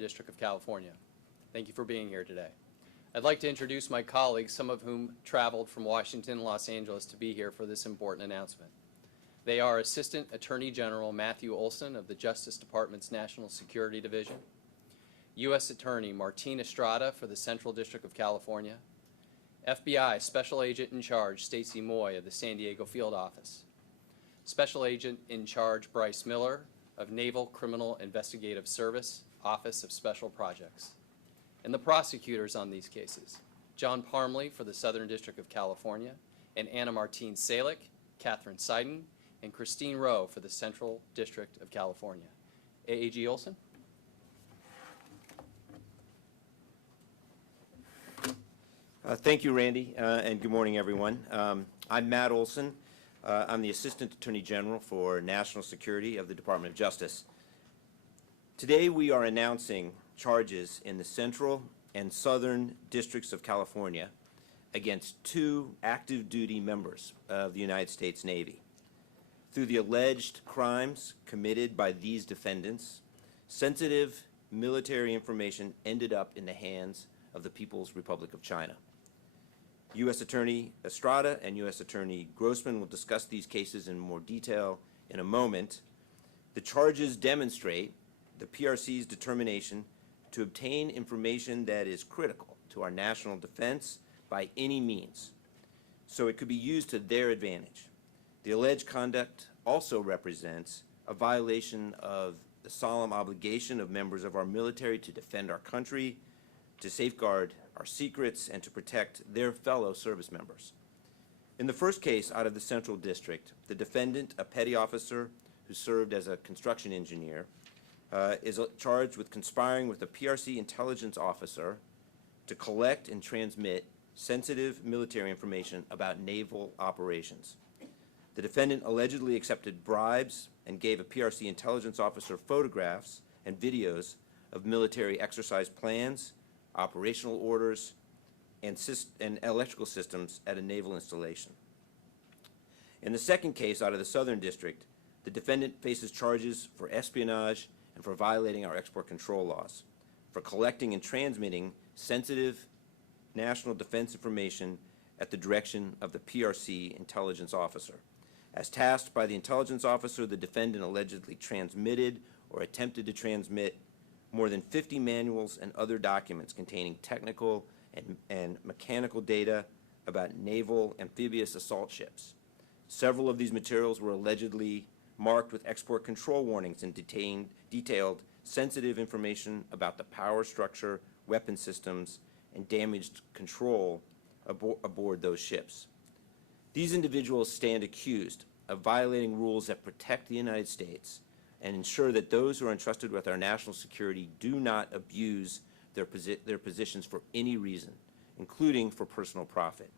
District of California. Thank you for being here today. I'd like to introduce my colleagues, some of whom traveled from Washington and Los Angeles to be here for this important announcement. They are Assistant Attorney General Matthew Olson of the Justice Department's National Security Division, U.S. Attorney Martin Estrada for the Central District of California, FBI Special Agent in Charge Stacy Moy of the San Diego Field Office, Special Agent in Charge Bryce Miller of Naval Criminal Investigative Service, Office of Special Projects, and the prosecutors on these cases, John Parmley for the Southern District of California, and Anna Martine Salick, Catherine Seiden, and Christine Rowe for the Central District of California. AAG Olson. Thank you, Randy, and good morning, everyone. I'm Matt Olson. I'm the Assistant Attorney General for National Security of the Department of Justice. Today we are announcing charges in the Central and Southern Districts of California against two active duty members of the United States Navy. Through the alleged crimes committed by these defendants, sensitive military information ended up in the hands of the People's Republic of China. U.S. Attorney Estrada and U.S. Attorney Grossman will discuss these cases in more detail in a moment. The charges demonstrate the PRC's determination to obtain information that is critical to our national defense by any means, so it could be used to their advantage. The alleged conduct also represents a violation of the solemn obligation of members of our military to defend our country, to safeguard our secrets, and to protect their fellow service members. In the first case out of the Central District, the defendant, a petty officer who served as a construction engineer, is charged with conspiring with a PRC intelligence officer to collect and transmit sensitive military information about naval operations. The defendant allegedly accepted bribes and gave a PRC intelligence officer photographs and videos of military exercise plans, operational orders, and electrical systems at a naval installation. In the second case out of the Southern District, the defendant faces charges for espionage and for violating our export control laws, for collecting and transmitting sensitive national defense information at the direction of the PRC intelligence officer. As tasked by the intelligence officer, the defendant allegedly transmitted or attempted to transmit more than 50 manuals and other documents containing technical and mechanical data about naval amphibious assault ships. Several of these materials were allegedly marked with export control warnings and detailed sensitive information about the power structure, weapon systems, and damaged control aboard those ships. These individuals stand accused of violating rules that protect the United States and ensure that those who are entrusted with our national security do not abuse their positions for any reason, including for personal profit.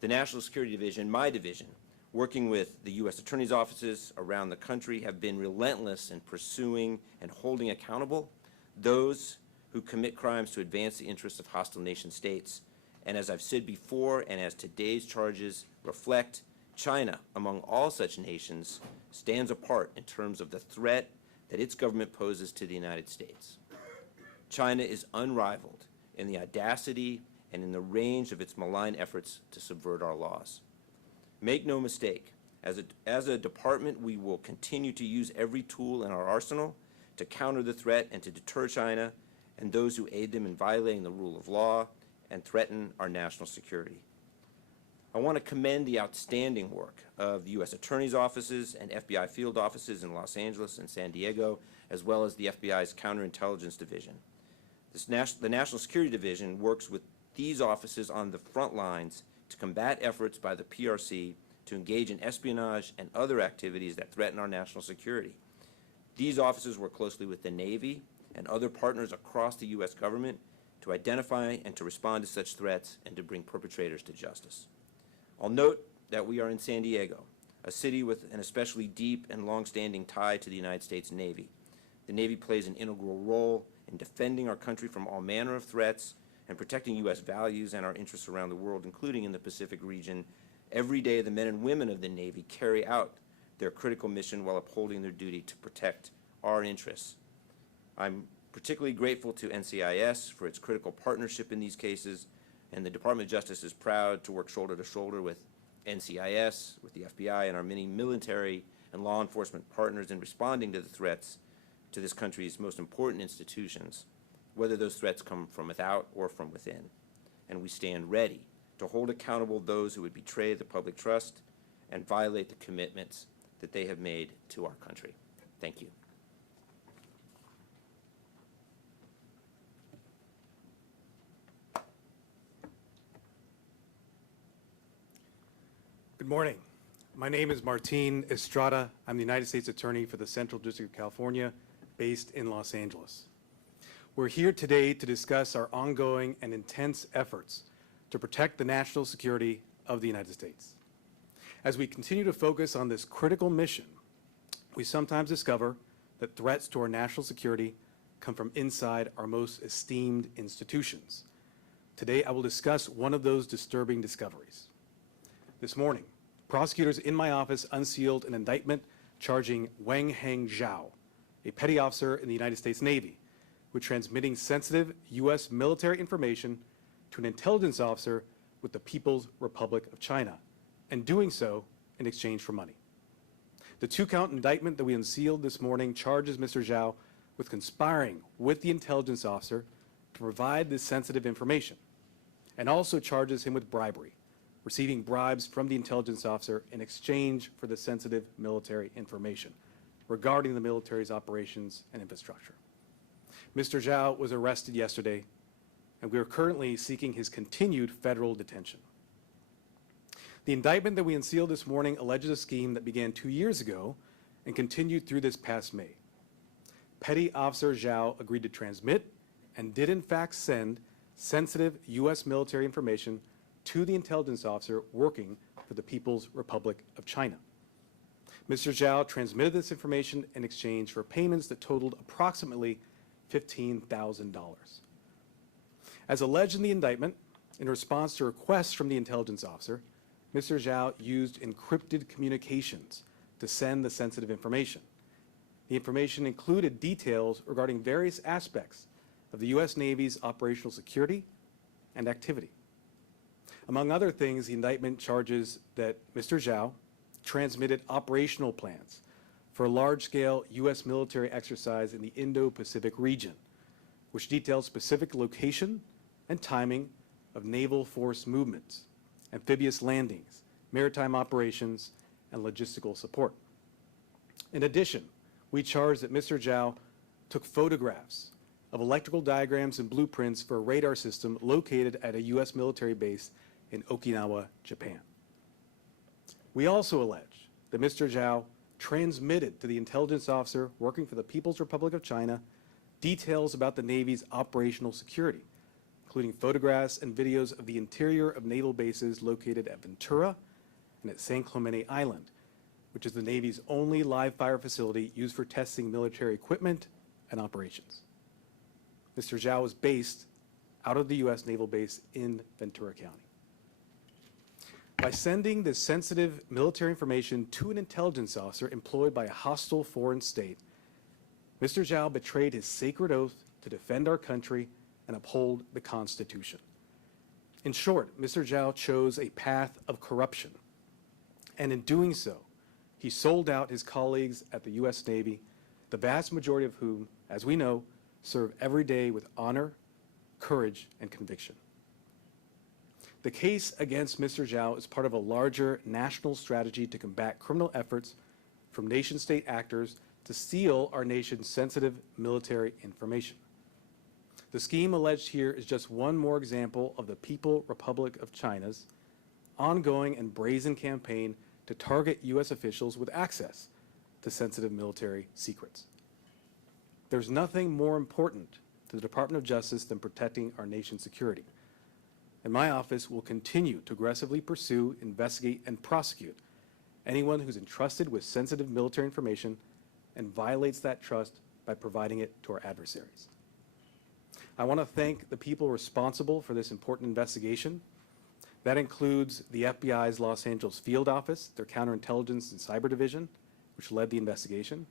The National Security Division, my division, working with the U.S. Attorney's offices around the country, have been relentless in pursuing and holding accountable those who commit crimes to advance the interests of hostile nation states. And as I've said before, and as today's charges reflect, China, among all such nations, stands apart in terms of the threat that its government poses to the United States. China is unrivaled in the audacity and in the range of its malign efforts to subvert our laws. Make no mistake, as a department, we will continue to use every tool in our arsenal to counter the threat and to deter China and those who aid them in violating the rule of law and threaten our national security. I want to commend the outstanding work of the U.S. Attorney's offices and FBI field offices in Los Angeles and San Diego, as well as the FBI's Counterintelligence Division. The National Security Division works with these offices on the front lines to combat efforts by the PRC to engage in espionage and other activities that threaten our national security. These offices work closely with the Navy and other partners across the U.S. government to identify and to respond to such threats and to bring perpetrators to justice. I'll note that we are in San Diego, a city with an especially deep and long-standing tie to the United States Navy. The Navy plays an integral role in defending our country from all manner of threats and protecting U.S. values and our interests around the world, including in the Pacific region. Every day, the men and women of the Navy carry out their critical mission while upholding their duty to protect our interests. I'm particularly grateful to NCIS for its critical partnership in these cases, and the Department of Justice is proud to work shoulder to shoulder with NCIS, with the FBI, and our many military and law enforcement partners in responding to the threats to this country's most important institutions, whether those threats come from without or from within. And we stand ready to hold accountable those who would betray the public trust and violate the commitments that they have made to our country. Thank you. Good morning. My name is Martin Estrada. I'm the United States Attorney for the Central District of California, based in Los Angeles. We're here today to discuss our ongoing and intense efforts to protect the national security of the United States. As we continue to focus on this critical mission, we sometimes discover that threats to our national security come from inside our most esteemed institutions. Today, I will discuss one of those disturbing discoveries. This morning, prosecutors in my office unsealed an indictment charging Wang Heng Zhao, a petty officer in the United States Navy, with transmitting sensitive U.S. military information to an intelligence officer with the People's Republic of China, and doing so in exchange for money. The two-count indictment that we unsealed this morning charges Mr. Zhao with conspiring with the intelligence officer to provide this sensitive information, and also charges him with bribery, receiving bribes from the intelligence officer in exchange for the sensitive military information regarding the military's operations and infrastructure. Mr. Zhao was arrested yesterday, and we are currently seeking his continued federal detention. The indictment that we unsealed this morning alleges a scheme that began 2 years ago and continued through this past May. Petty Officer Zhao agreed to transmit and did in fact send sensitive U.S. military information to the intelligence officer working for the People's Republic of China. Mr. Zhao transmitted this information in exchange for payments that totaled approximately $15,000. As alleged in the indictment, in response to requests from the intelligence officer, Mr. Zhao used encrypted communications to send the sensitive information. The information included details regarding various aspects of the U.S. Navy's operational security and activity. Among other things, the indictment charges that Mr. Zhao transmitted operational plans for a large-scale U.S. military exercise in the Indo-Pacific region, which details specific location and timing of naval force movements, amphibious landings, maritime operations, and logistical support. In addition, we charge that Mr. Zhao took photographs of electrical diagrams and blueprints for a radar system located at a U.S. military base in Okinawa, Japan. We also allege that Mr. Zhao transmitted to the intelligence officer working for the People's Republic of China details about the Navy's operational security, including photographs and videos of the interior of naval bases located at Ventura and at San Clemente Island, which is the Navy's only live fire facility used for testing military equipment and operations. Mr. Zhao is based out of the U.S. Naval Base in Ventura County. By sending this sensitive military information to an intelligence officer employed by a hostile foreign state, Mr. Zhao betrayed his sacred oath to defend our country and uphold the Constitution. In short, Mr. Zhao chose a path of corruption, and in doing so, he sold out his colleagues at the U.S. Navy, the vast majority of whom, as we know, serve every day with honor, courage, and conviction. The case against Mr. Zhao is part of a larger national strategy to combat criminal efforts from nation-state actors to steal our nation's sensitive military information. The scheme alleged here is just one more example of the People's Republic of China's ongoing and brazen campaign to target U.S. officials with access to sensitive military secrets. There's nothing more important to the Department of Justice than protecting our nation's security. And my office will continue to aggressively pursue, investigate, and prosecute anyone who's entrusted with sensitive military information and violates that trust by providing it to our adversaries. I want to thank the people responsible for this important investigation. That includes the FBI's Los Angeles field office, their counterintelligence and cyber division, which led the investigation.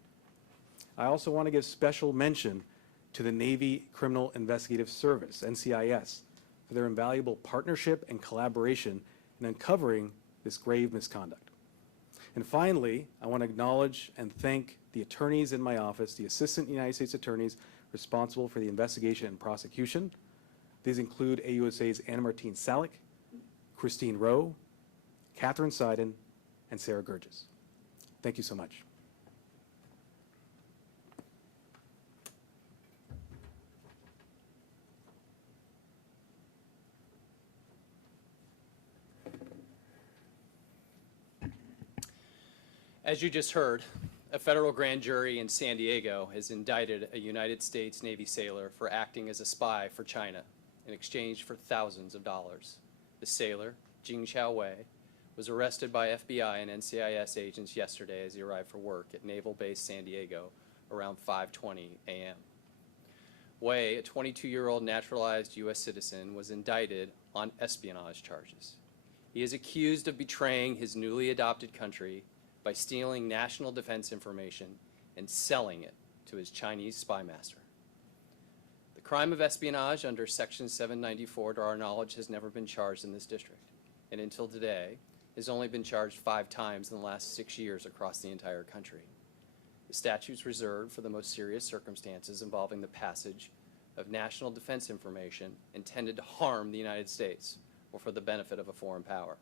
I also want to give special mention to the Navy Criminal Investigative Service, NCIS, for their invaluable partnership and collaboration in uncovering this grave misconduct. And finally, I want to acknowledge and thank the attorneys in my office, the Assistant United States Attorneys responsible for the investigation and prosecution. These include AUSA's Anna Martine Salick, Christine Rowe, Catherine Seiden, and Sarah Gurgis. Thank you so much. As you just heard, a federal grand jury in San Diego has indicted a United States Navy sailor for acting as a spy for China in exchange for thousands of dollars. The sailor, Jing Xiao Wei, was arrested by FBI and NCIS agents yesterday as he arrived for work at Naval Base San Diego around 5:20 a.m. Wei, a 22-year-old naturalized U.S. citizen, was indicted on espionage charges. He is accused of betraying his newly adopted country by stealing national defense information and selling it to his Chinese spy master. The crime of espionage under Section 794, to our knowledge, has never been charged in this district, and until today has only been charged 5 times in the last 6 years across the entire country. The statute's reserved for the most serious circumstances involving the passage of national defense information intended to harm the United States or for the benefit of a foreign power.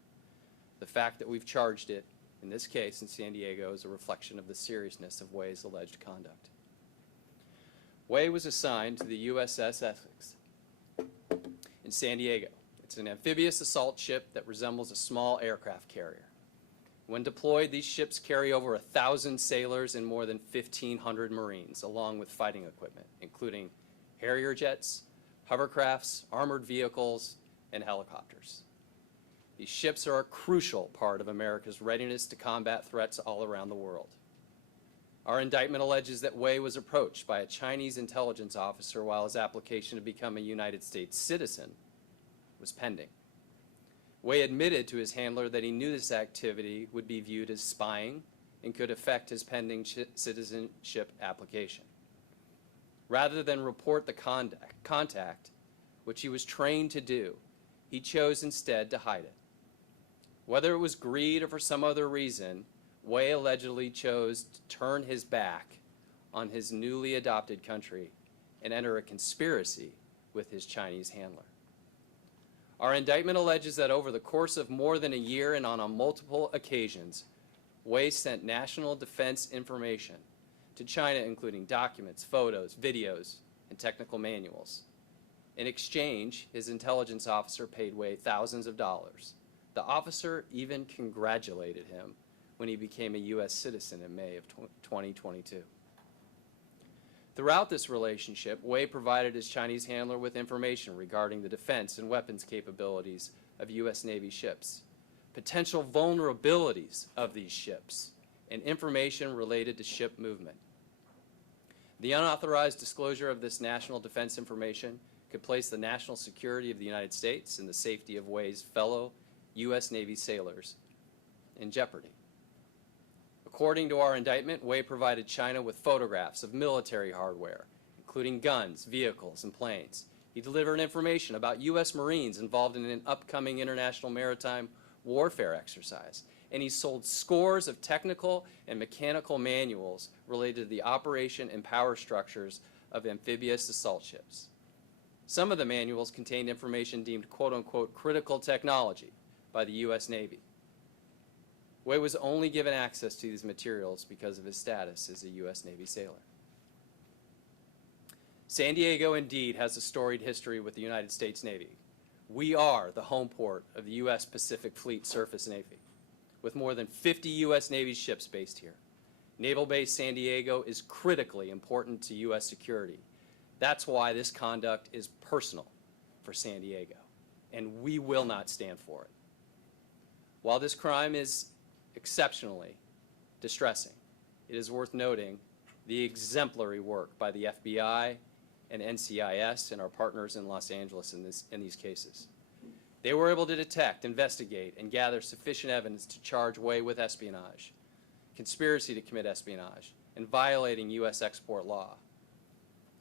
The fact that we've charged it in this case in San Diego is a reflection of the seriousness of Wei's alleged conduct. Wei was assigned to the U.S.S. Essex in San Diego. It's an amphibious assault ship that resembles a small aircraft carrier. When deployed, these ships carry over 1,000 sailors and more than 1,500 Marines, along with fighting equipment, including Harrier jets, hovercrafts, armored vehicles, and helicopters. These ships are a crucial part of America's readiness to combat threats all around the world. Our indictment alleges that Wei was approached by a Chinese intelligence officer while his application to become a United States citizen was pending. Wei admitted to his handler that he knew this activity would be viewed as spying and could affect his pending citizenship application. Rather than report the contact, which he was trained to do, he chose instead to hide it. Whether it was greed or for some other reason, Wei allegedly chose to turn his back on his newly adopted country and enter a conspiracy with his Chinese handler. Our indictment alleges that over the course of more than a year and on multiple occasions, Wei sent national defense information to China, including documents, photos, videos, and technical manuals. In exchange, his intelligence officer paid Wei thousands of dollars. The officer even congratulated him when he became a U.S. citizen in May of 2022. Throughout this relationship, Wei provided his Chinese handler with information regarding the defense and weapons capabilities of U.S. Navy ships, potential vulnerabilities of these ships, and information related to ship movement. The unauthorized disclosure of this national defense information could place the national security of the United States and the safety of Wei's fellow U.S. Navy sailors in jeopardy. According to our indictment, Wei provided China with photographs of military hardware, including guns, vehicles, and planes. He delivered information about U.S. Marines involved in an upcoming international maritime warfare exercise, and he sold scores of technical and mechanical manuals related to the operation and power structures of amphibious assault ships. Some of the manuals contained information deemed quote-unquote critical technology by the U.S. Navy. Wei was only given access to these materials because of his status as a U.S. Navy sailor. San Diego indeed has a storied history with the United States Navy. We are the home port of the U.S. Pacific Fleet Surface Navy, with more than 50 U.S. Navy ships based here. Naval Base San Diego is critically important to U.S. security. That's why this conduct is personal for San Diego, and we will not stand for it. While this crime is exceptionally distressing, it is worth noting the exemplary work by the FBI and NCIS and our partners in Los Angeles in these cases. They were able to detect, investigate, and gather sufficient evidence to charge Wei with espionage, conspiracy to commit espionage, and violating U.S. export law.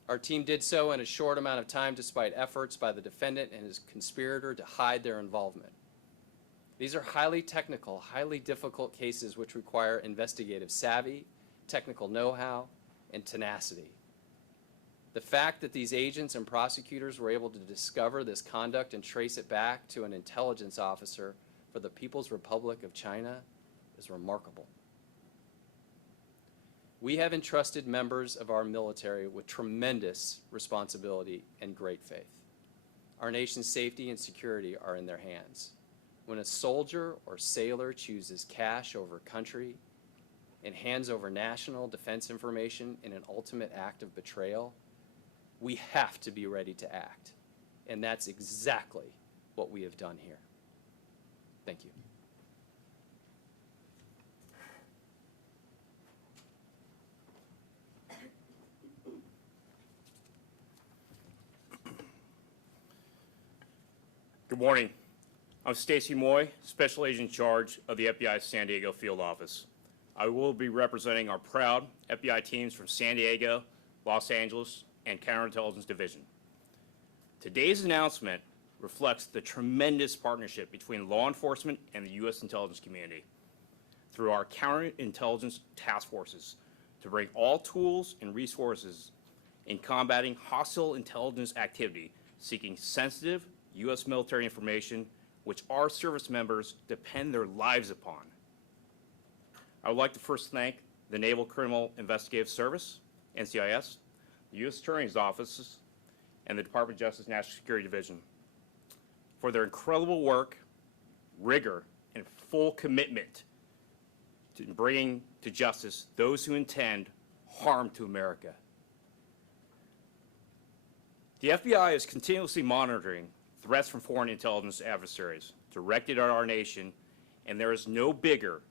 Our team did so in a short amount of time despite efforts by the defendant and his conspirator to hide their involvement. These are highly technical, highly difficult cases which require investigative savvy, technical know-how, and tenacity. The fact that these agents and prosecutors were able to discover this conduct and trace it back to an intelligence officer for the People's Republic of China is remarkable. We have entrusted members of our military with tremendous responsibility and great faith. Our nation's safety and security are in their hands. When a soldier or sailor chooses cash over country and hands over national defense information in an ultimate act of betrayal, we have to be ready to act. And that's exactly what we have done here. Thank you. Good morning. I'm Stacy Moy, Special Agent in charge of the FBI San Diego Field Office. I will be representing our proud FBI teams from San Diego, Los Angeles, and Counterintelligence Division. Today's announcement reflects the tremendous partnership between law enforcement and the U.S. intelligence community through our counterintelligence task forces to bring all tools and resources in combating hostile intelligence activity seeking sensitive U.S. military information which our service members depend their lives upon. I would like to first thank the Naval Criminal Investigative Service, NCIS, the U.S. Attorney's Offices, and the Department of Justice National Security Division for their incredible work, rigor, and full commitment to bringing to justice those who intend harm to America. The FBI is continuously monitoring threats from foreign intelligence adversaries directed at our nation, and there is no bigger,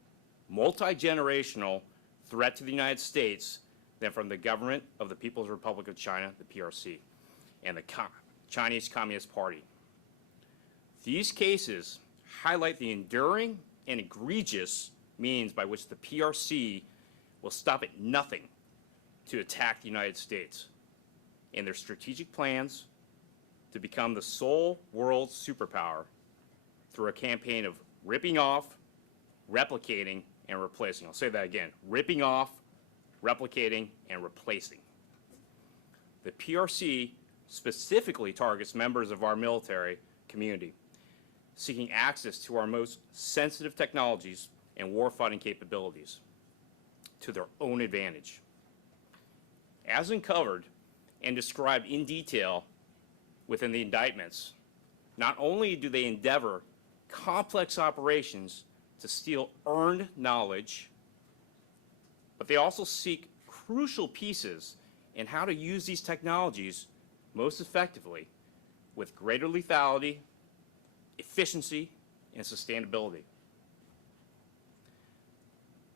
multi-generational threat to the United States than from the government of the People's Republic of China, the PRC, and the Chinese Communist Party. These cases highlight the enduring and egregious means by which the PRC will stop at nothing to attack the United States and their strategic plans to become the sole world superpower through a campaign of ripping off, replicating, and replacing. I'll say that again. Ripping off, replicating, and replacing. The PRC specifically targets members of our military community seeking access to our most sensitive technologies and warfighting capabilities to their own advantage. As uncovered and described in detail within the indictments, not only do they endeavor complex operations to steal earned knowledge, but they also seek crucial pieces in how to use these technologies most effectively with greater lethality, efficiency, and sustainability.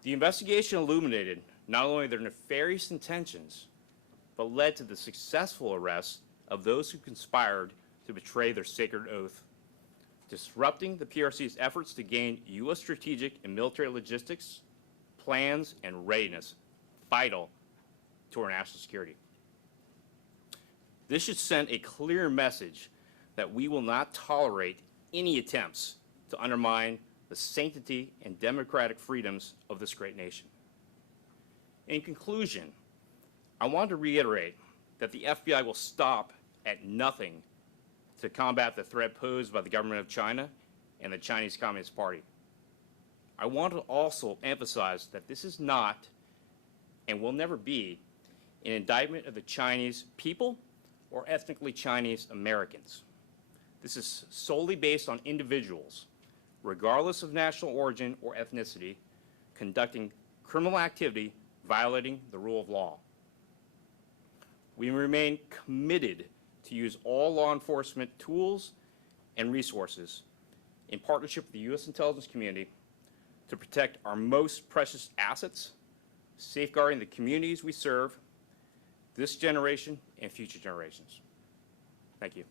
The investigation illuminated not only their nefarious intentions, but led to the successful arrest of those who conspired to betray their sacred oath, disrupting the PRC's efforts to gain U.S. strategic and military logistics, plans, and readiness vital to our national security. This should send a clear message that we will not tolerate any attempts to undermine the sanctity and democratic freedoms of this great nation. In conclusion, I want to reiterate that the FBI will stop at nothing to combat the threat posed by the government of China and the Chinese Communist Party. I want to also emphasize that this is not and will never be an indictment of the Chinese people or ethnically Chinese Americans. This is solely based on individuals, regardless of national origin or ethnicity, conducting criminal activity violating the rule of law. We remain committed to use all law enforcement tools and resources in partnership with the U.S. intelligence community to protect our most precious assets, safeguarding the communities we serve, this generation and future generations. Thank you.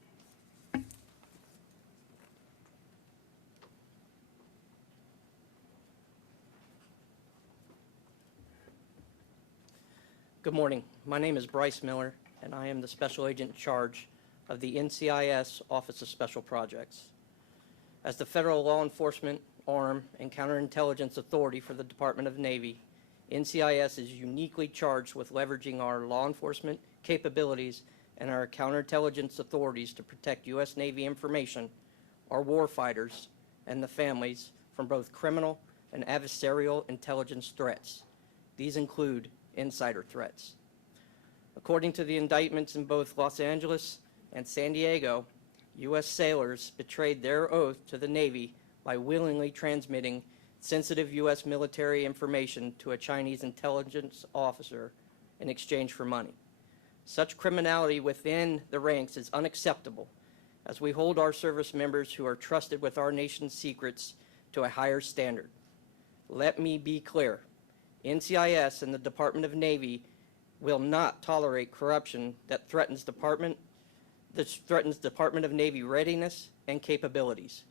Good morning. My name is Bryce Miller. and I am the Special Agent in charge of the NCIS Office of Special Projects. As the federal law enforcement arm and counterintelligence authority for the Department of the Navy, NCIS is uniquely charged with leveraging our law enforcement capabilities and our counterintelligence authorities to protect U.S. Navy information, our warfighters, and the families from both criminal and adversarial intelligence threats. These include insider threats. According to the indictments in both Los Angeles and San Diego, U.S. sailors betrayed their oath to the Navy by willingly transmitting sensitive U.S. military information to a Chinese intelligence officer in exchange for money. Such criminality within the ranks is unacceptable, as we hold our service members who are trusted with our nation's secrets to a higher standard. Let me be clear. NCIS and the Department of Navy will not tolerate corruption that threatens Department of Navy readiness and capabilities.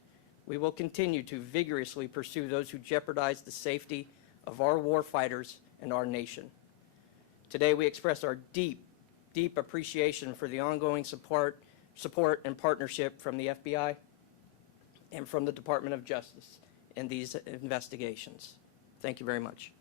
We will continue to vigorously pursue those who jeopardize the safety of our warfighters and our nation. Today, we express our deep appreciation for the ongoing support and partnership from the FBI and from the Department of Justice in these investigations. Thank you very much.